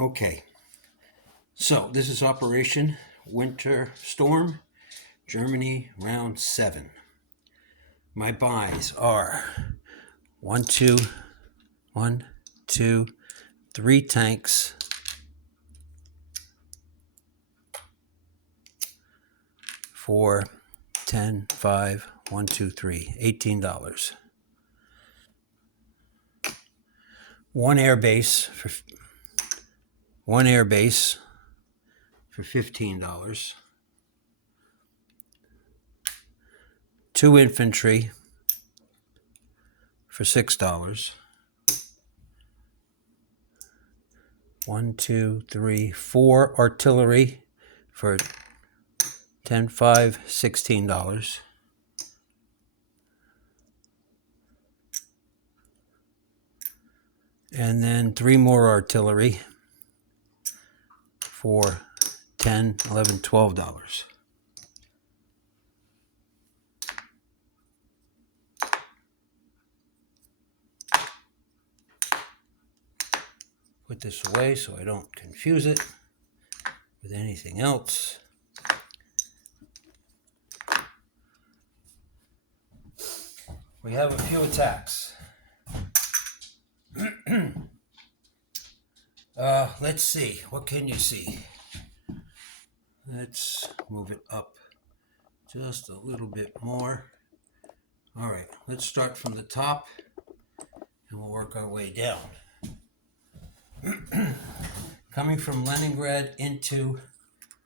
Okay, so this is Operation Winter Storm, Germany, round 7. My buys are one, two, one, two, three tanks for 10, 5, 1, 2, 3, $18. One air base for $15. Two infantry for $6. One, two, three, four artillery for 10, 5, $16. And then three more artillery for 10, 11, $12. Put this away so I don't confuse it with anything else. We have a few attacks. Let's see. What can you see? Let's move it up just a little bit more. All right, let's start from the top and we'll work our way down. Coming from Leningrad into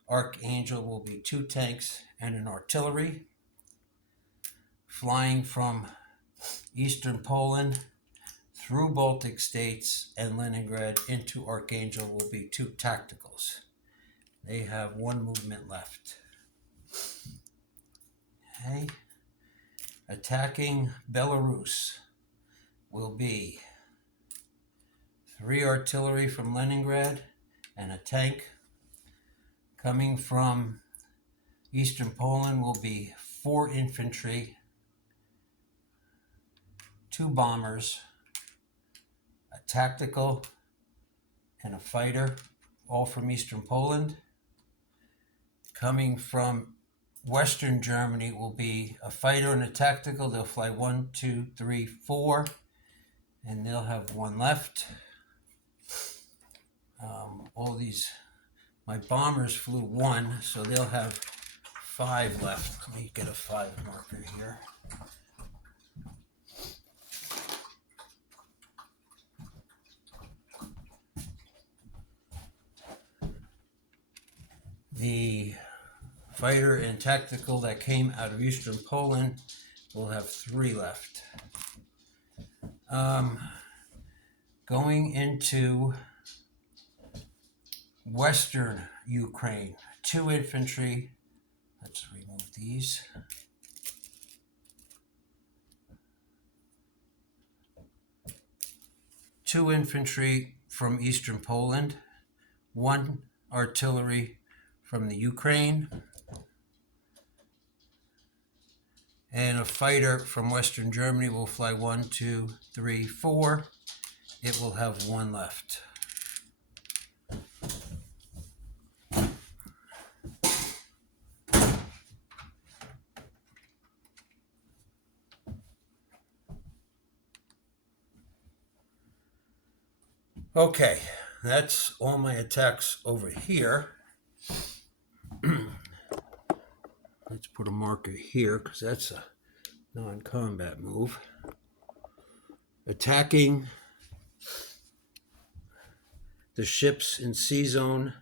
Archangel will be two tanks and an artillery. Flying from eastern Poland through Baltic states and Leningrad into Archangel will be two tacticals. They have one movement left. Okay. Attacking Belarus will be three artillery from Leningrad and a tank. Coming from eastern Poland will be four infantry, two bombers, a tactical, and a fighter, all from eastern Poland. Coming from western Germany will be a fighter and a tactical. They'll fly 1, 2, 3, 4, and they'll have one left. All these, my bombers flew one, so they'll have 5 left. Let me get a 5 marker here. The fighter and tactical that came out of eastern Poland will have 3 left. Going into western Ukraine, 2 infantry. Let's remove these. Two infantry from eastern Poland, 1 artillery from the Ukraine, and a fighter from western Germany will fly 1, 2, 3, 4. It will have 1 left. Okay, that's all my attacks over here. Let's put a marker here because that's a non-combat move. Attacking the ships in C zone.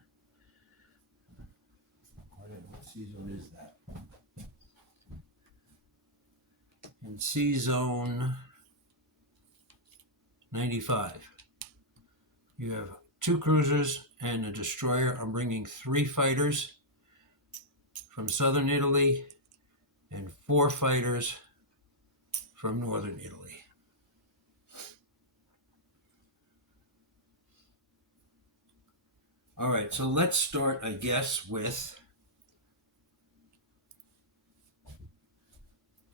What C zone is that? In C zone 95. You have 2 cruisers and a destroyer. I'm bringing 3 fighters from southern Italy and 4 fighters from northern Italy. All right, so let's start, I guess, with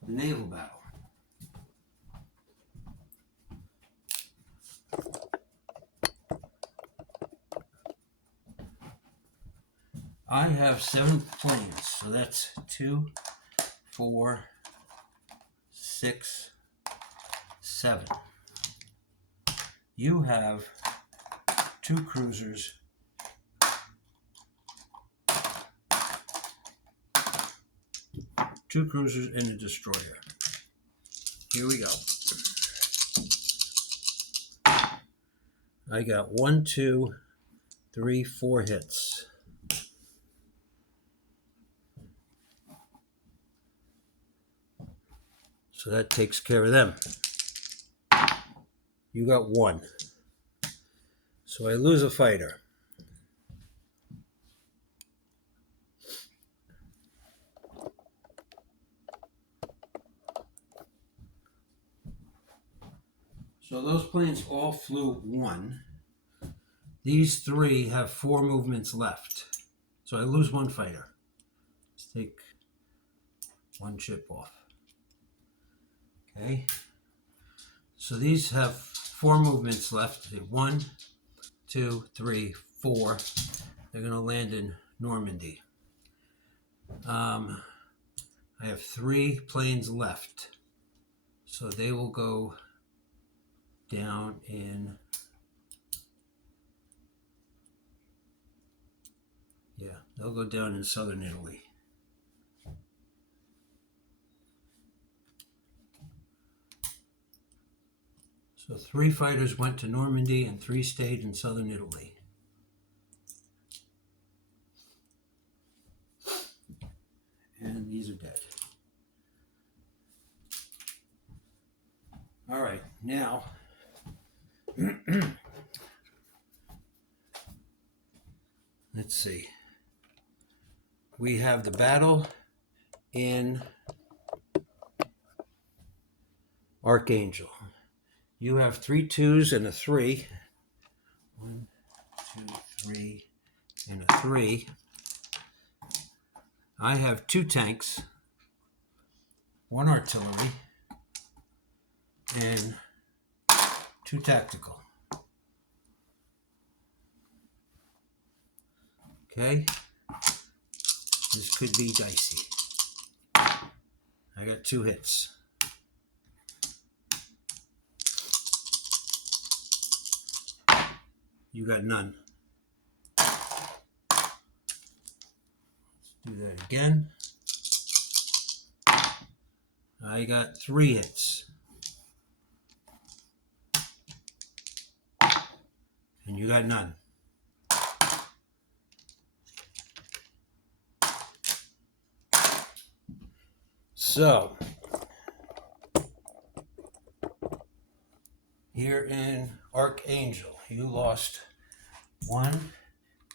the naval battle. I have 7 planes, so that's 2, 4, 6, 7. You have 2 cruisers, 2 cruisers and a destroyer. Here we go. I got 1, 2, 3, 4 hits. So that takes care of them. You got 1. So I lose a fighter. So those planes all flew 1. These 3 have 4 movements left. So I lose 1 fighter. Let's take 1 chip off. Okay. So these have 4 movements left. 1, 2, 3, 4. They're going to land in Normandy. I have 3 planes left. So they will go down in, they'll go down in southern Italy. So 3 fighters went to Normandy and 3 stayed in southern Italy. And these are dead. All right, now let's see. We have the battle in Archangel. You have 3 2s and a 3. 1, 2, 3, and a 3. I have 2 tanks, 1 artillery, and 2 tactical. Okay, this could be dicey. I got 2 hits. You got none. Let's do that again. I got 3 hits. And you got none. So, here in Archangel, you lost 1,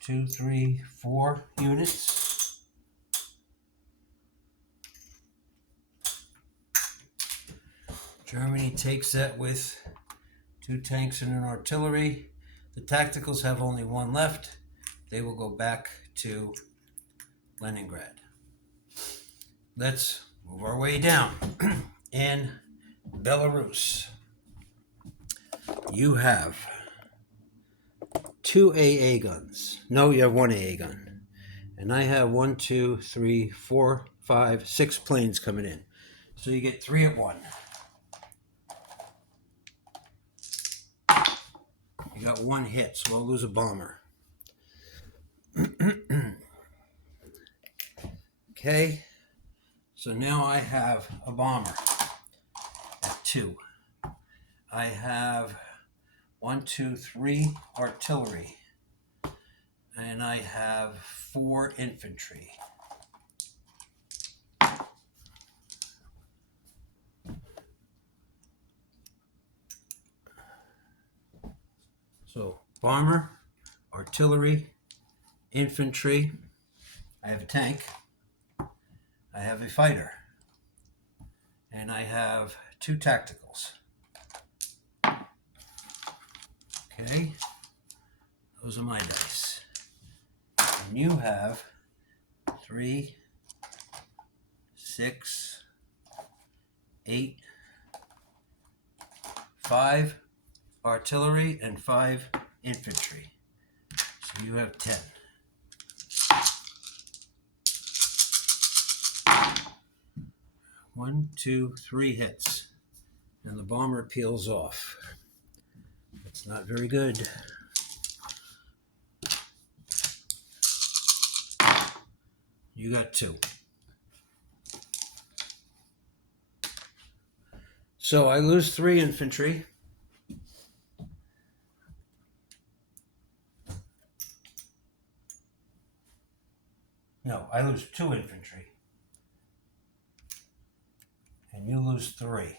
2, 3, 4 units. Germany takes that with 2 tanks and an artillery. The tacticals have only 1 left. They will go back to Leningrad. Let's move our way down. In Belarus, you have 2 AA guns. No, you have 1 AA gun. And I have 1, 2, 3, 4, 5, 6 planes coming in. So you get 3 at 1. You got 1 hit, so I'll lose a bomber. Okay, so now I have a bomber at 2. I have 1, 2, 3 artillery, and I have 4 infantry. So bomber, artillery, infantry. I have a tank. I have a fighter. And I have 2 tacticals. Okay. Those are my dice. And you have 3, 6, 8, 5 artillery and 5 infantry. So you have 10. 1, 2, 3 hits. And the bomber peels off. That's not very good. You got 2. So I lose 3 infantry. No, I lose 2 infantry. And you lose 3.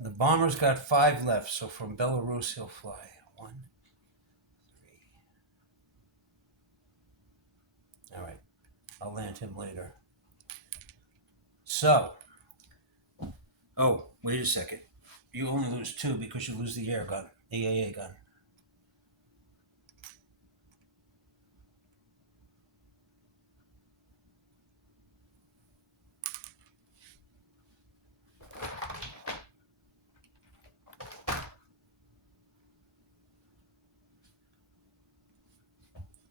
The bomber's got 5 left, so from Belarus he'll fly. 1, 3. All right, I'll land him later. So, oh, wait a second. You only lose 2 because you lose the air gun, the AA gun.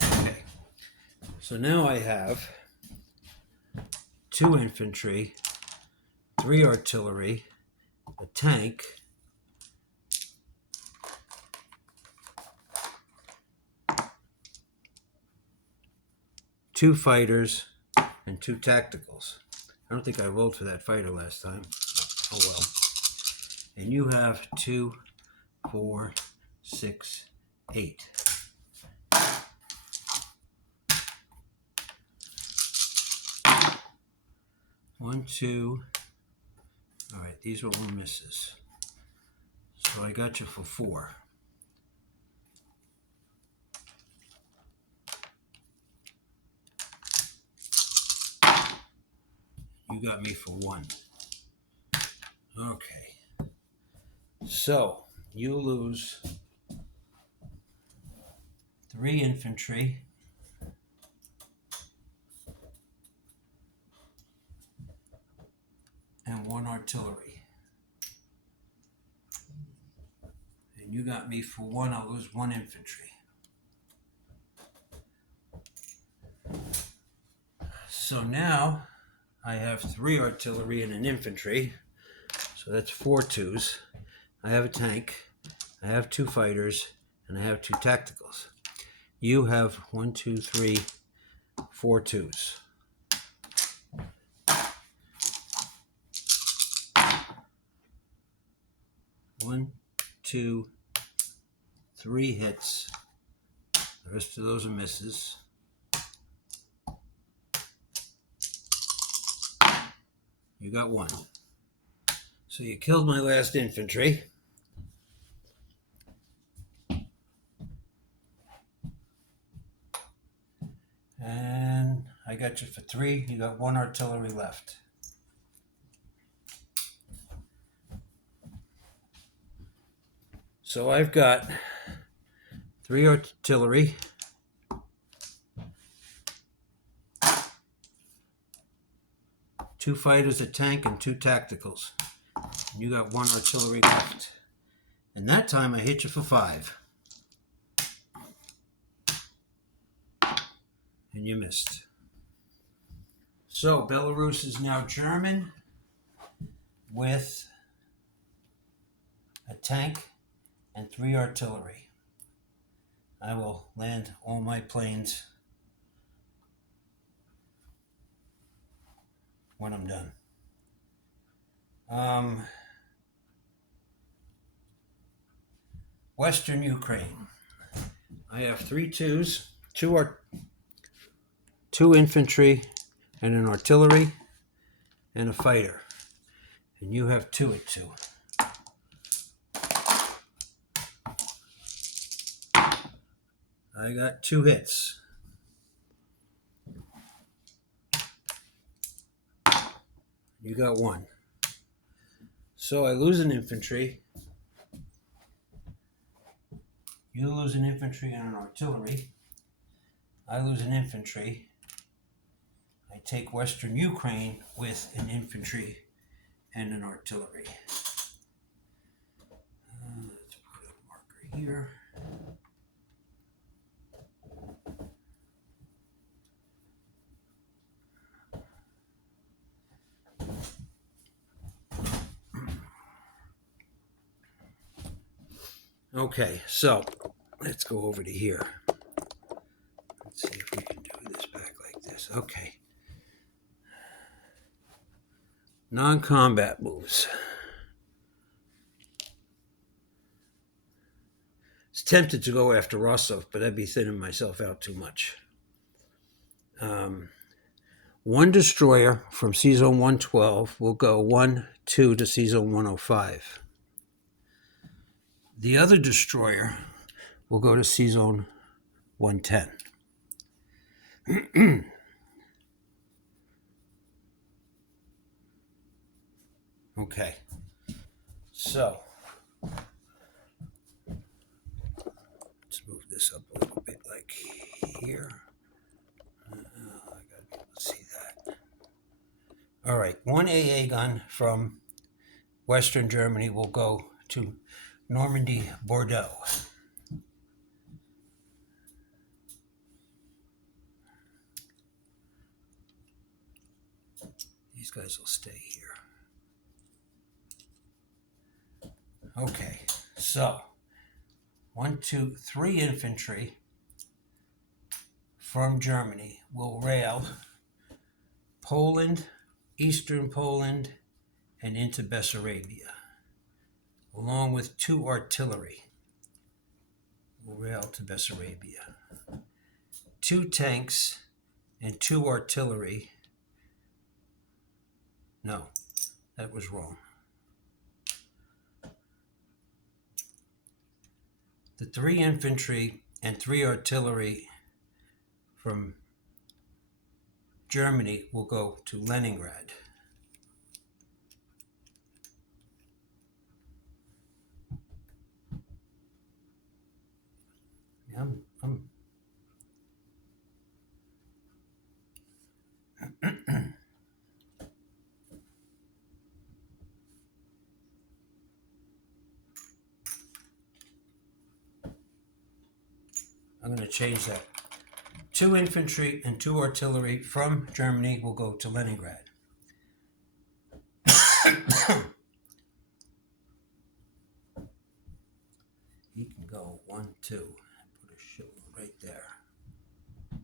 Okay, so now I have 2 infantry, 3 artillery, a tank, two fighters, and 2 tacticals. I don't think I rolled for that fighter last time. Oh well. And you have 2, 4, 6, 8. One, 2. All right, these were all misses. So I got you for 4. You got me for 1. Okay. So you lose 3 infantry. And 1 artillery. And you got me for 1, I'll lose 1 infantry. So now I have 3 artillery and an infantry. So that's 4 2s. I have a tank. I have 2 fighters. And I have 2 tacticals. You have 1, 2, 3, 4 2s. One, 2, 3 hits. The rest of those are misses. You got 1. So you killed my last infantry. And I got you for 3. You got 1 artillery left. So I've got 3 artillery, 2 fighters, a tank, and 2 tacticals. And you got 1 artillery left. And that time I hit you for 5. And you missed. So Belarus is now German with a tank and 3 artillery. I will land all my planes when I'm done. Western Ukraine. I have 3 2s, 2 infantry, and an artillery, and a fighter. And you have 2 at 2. I got 2 hits. You got 1. So I lose an infantry. You lose an infantry and an artillery. I lose an infantry. I take Western Ukraine with an infantry and an artillery. Let's put a marker here. Okay, so let's go over to here. Let's see if we can do this back like this. Okay. Non-combat moves. I was tempted to go after Rostov, but I'd be thinning myself out too much. One destroyer from C-Zone 112 will go 1-2 to C-Zone 105. The other destroyer will go to C-Zone 110. Okay. So, let's move this up a little bit like here. I gotta be able to see that. All right, one AA gun from Western Germany will go to Normandy, Bordeaux. These guys will stay here. Okay, so 1, 2, 3 infantry from Germany will rail Poland, Eastern Poland, and into Bessarabia, along with 2 artillery will rail to Bessarabia. 2 tanks and 2 artillery. No, that was wrong. The 3 infantry and 3 artillery from Germany will go to Leningrad. I'm going to change that. 2 infantry and 2 artillery from Germany will go to Leningrad. He can go 1, 2, and put a shitload right there.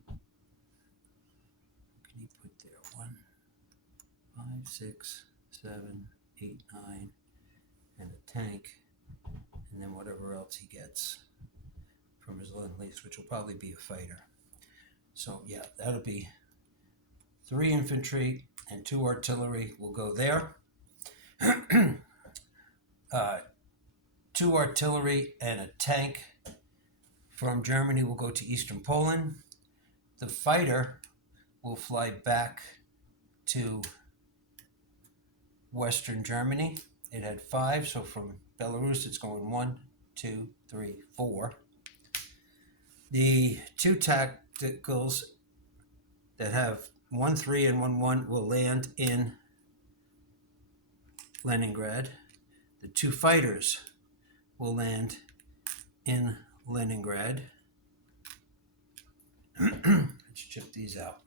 What can he put there? 1, 5, 6, 7, 8, 9, and a tank, and then whatever else he gets from his Lend-Lease, which will probably be a fighter. So yeah, that'll be 3 infantry and 2 artillery will go there. 2 artillery and a tank from Germany will go to Eastern Poland. The fighter will fly back to Western Germany. It had 5, so from Belarus it's going 1, 2, 3, 4. The 2 tacticals that have 1, 3 and 1, 1 will land in Leningrad. The 2 fighters will land in Leningrad. Let's chip these out.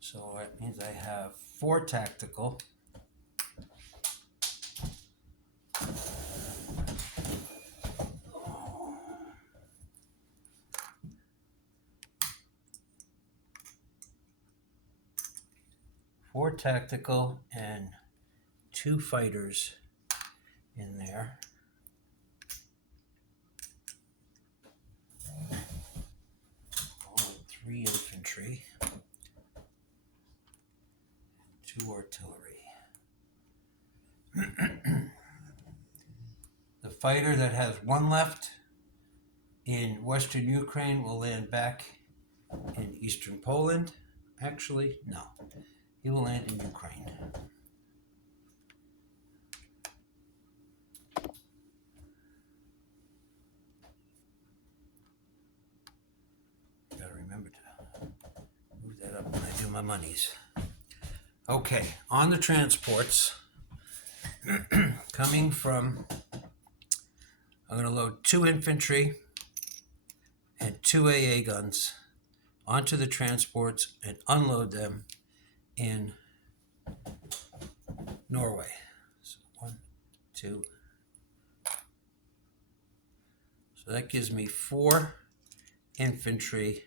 So that means I have 4 tactical. Four tactical and 2 fighters in there. Along with 3 infantry, 2 artillery. The fighter that has 1 left in Western Ukraine will land back in Eastern Poland. Actually, no. He will land in Ukraine. Gotta remember to move that up when I do my monies. Okay, on the transports, coming from, I'm going to load 2 infantry and 2 AA guns onto the transports and unload them in Norway. So 1, 2, So that gives me 4 infantry,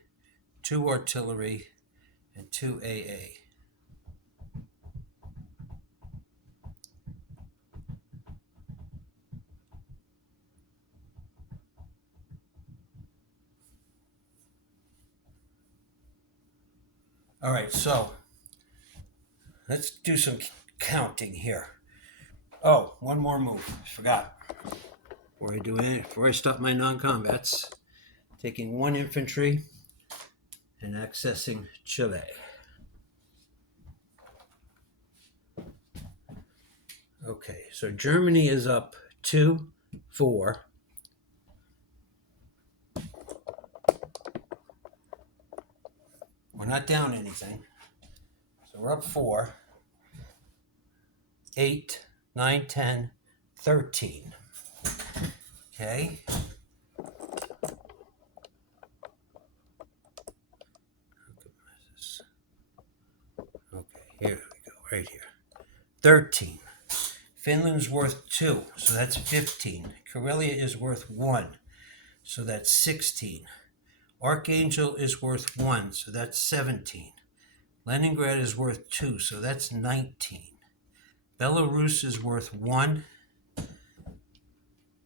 2 artillery, and 2 AA. All right, so let's do some counting here. Oh, one more move. I forgot. Before I stop my non-combats, taking 1 infantry and accessing Chile. Okay, so Germany is up 2-4. We're not down anything. So we're up 4, 8, 9, 10, 13. Okay. Okay, here we go, right here. 13. Finland's worth 2, so that's 15. Karelia is worth 1, so that's 16. Archangel is worth 1, so that's 17. Leningrad is worth 2, so that's 19. Belarus is worth 1,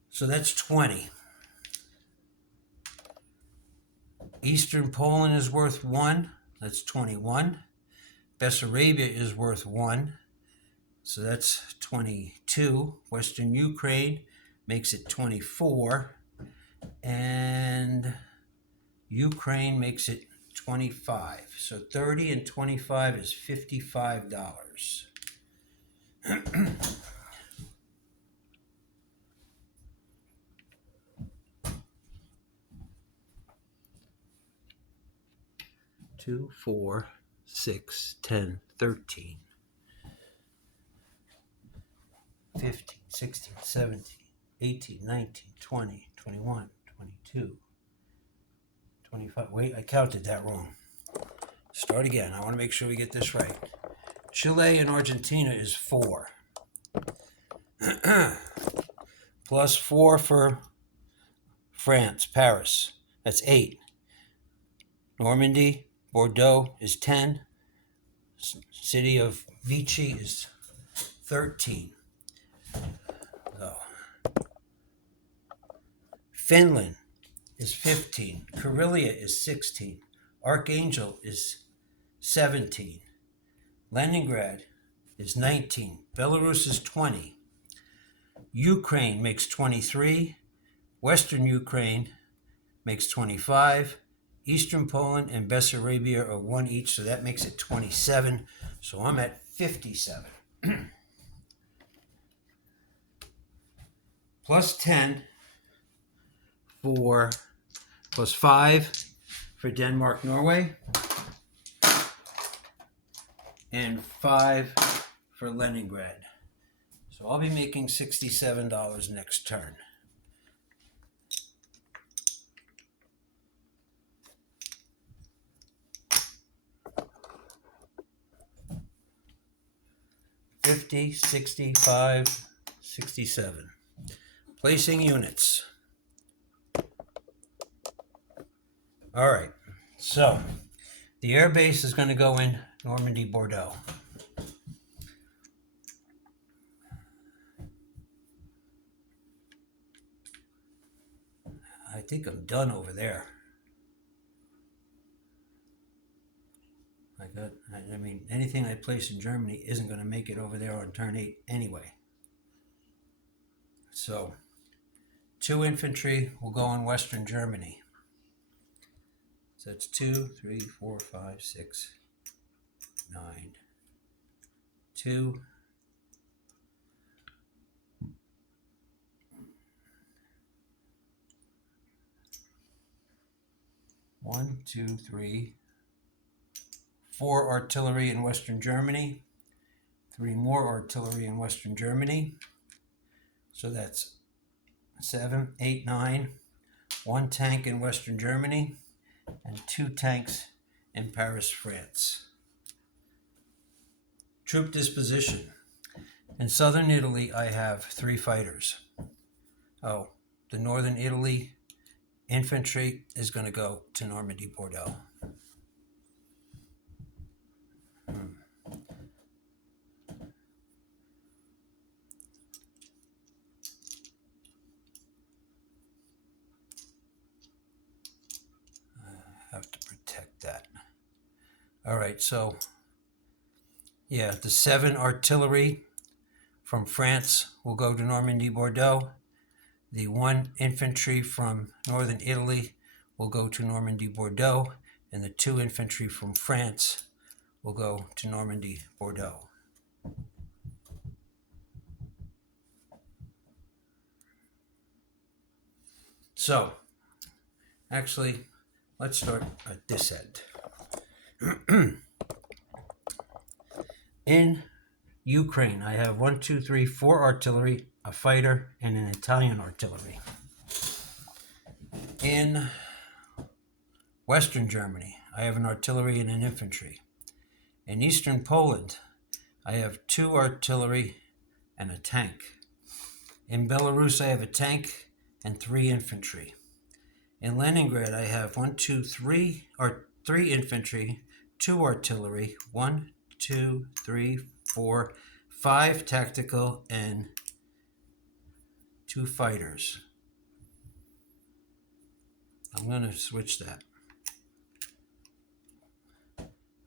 so that's 20. Eastern Poland is worth 1, that's 21. Bessarabia is worth 1, so that's 22. Western Ukraine makes it 24. And Ukraine makes it 25. So 30 and 25 is $55. Two, 4, 6, 10, 13, 15, 16, 17, 18, 19, 20, 21, 22, 25. Wait, I counted that wrong. Start again. I want to make sure we get this right. Chile and Argentina is 4. Plus 4 for France, Paris. That's 8. Normandy, Bordeaux is 10. City of Vichy is 13. So, Finland is 15. Karelia is 16. Archangel is 17. Leningrad is 19. Belarus is 20. Ukraine makes 23. Western Ukraine makes 25. Eastern Poland and Bessarabia are 1 each, so that makes it 27. So I'm at 57. Plus 10 for, plus 5 for Denmark, Norway, and 5 for Leningrad. So I'll be making $67 next turn. $50, $65, $67. Placing units. All right, so the air base is going to go in Normandy, Bordeaux. I think I'm done over there. I mean, anything I place in Germany isn't going to make it over there on turn 8 anyway. So 2 infantry will go in Western Germany. So it's 2, 3, 4, 5, 6, 9, 2, 1, 2, 3, 4 artillery in Western Germany, 3 more artillery in Western Germany. So that's 7, 8, 9, 1 tank in Western Germany, and 2 tanks in Paris, France. Troop disposition. In southern Italy, I have 3 fighters. Oh, the northern Italy infantry is going to go to Normandy Bordeaux. Have to protect that. All right, so yeah, the 7 artillery from France will go to Normandy Bordeaux. The 1 infantry from northern Italy will go to Normandy Bordeaux, and the 2 infantry from France will go to Normandy Bordeaux. So, actually, let's start at this end. In Ukraine, I have 1, 2, 3, 4 artillery, a fighter, and an Italian artillery. In Western Germany, I have an artillery and an infantry. In Eastern Poland, I have 2 artillery and a tank. In Belarus, I have a tank and 3 infantry. In Leningrad, I have 3 infantry, 2 artillery, 1, 2, 3, 4, 5 tactical, and 2 fighters. I'm going to switch that.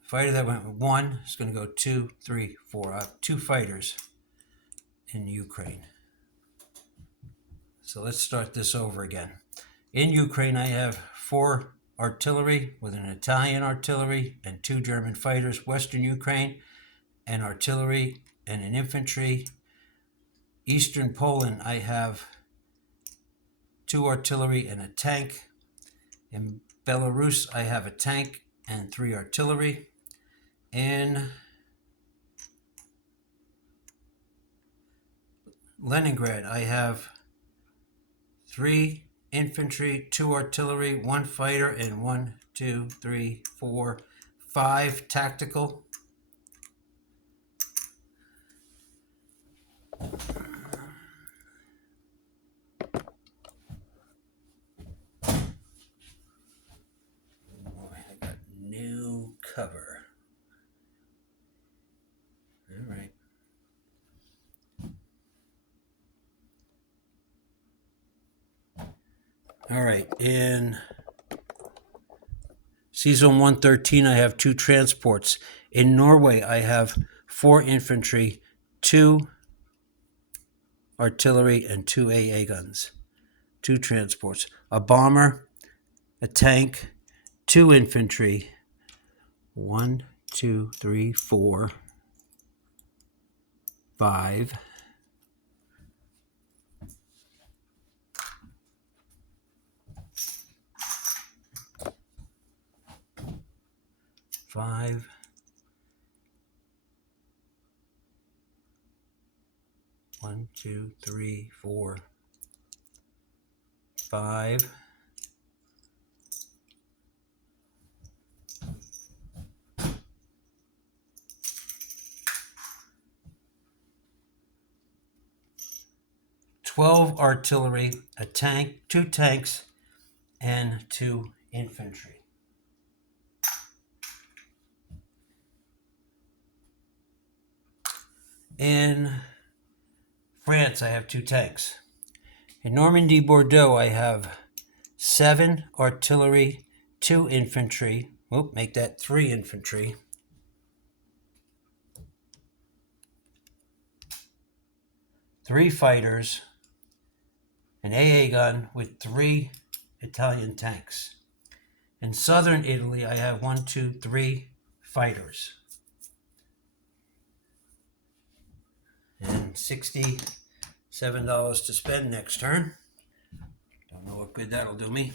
Fighter that went with 1 is going to go 2, 3, 4. I have 2 fighters in Ukraine. So let's start this over again. In Ukraine, I have 4 artillery with an Italian artillery and 2 German fighters. Western Ukraine, an artillery and an infantry. Eastern Poland, I have 2 artillery and a tank. In Belarus, I have a tank and 3 artillery. In Leningrad, I have 3 infantry, 2 artillery, 1 fighter, and 1, 2, 3, 4, 5 tactical. I got new cover. All right. All right, in Season 113, I have 2 transports. In Norway, I have 4 infantry, 2 artillery, and 2 AA guns. 2 transports. A bomber, a tank, 2 infantry. 1, 2, 3, 4, 5. 5. 1, 2, 3, 4, 5. 12 artillery, a tank, 2 tanks, and 2 infantry. In France, I have 2 tanks. In Normandy Bordeaux, I have 7 artillery, 2 infantry. Make that 3 infantry. 3 fighters, an AA gun with 3 Italian tanks. In southern Italy, I have 1, 2, 3 fighters. And $67 to spend next turn. Don't know what good that'll do me.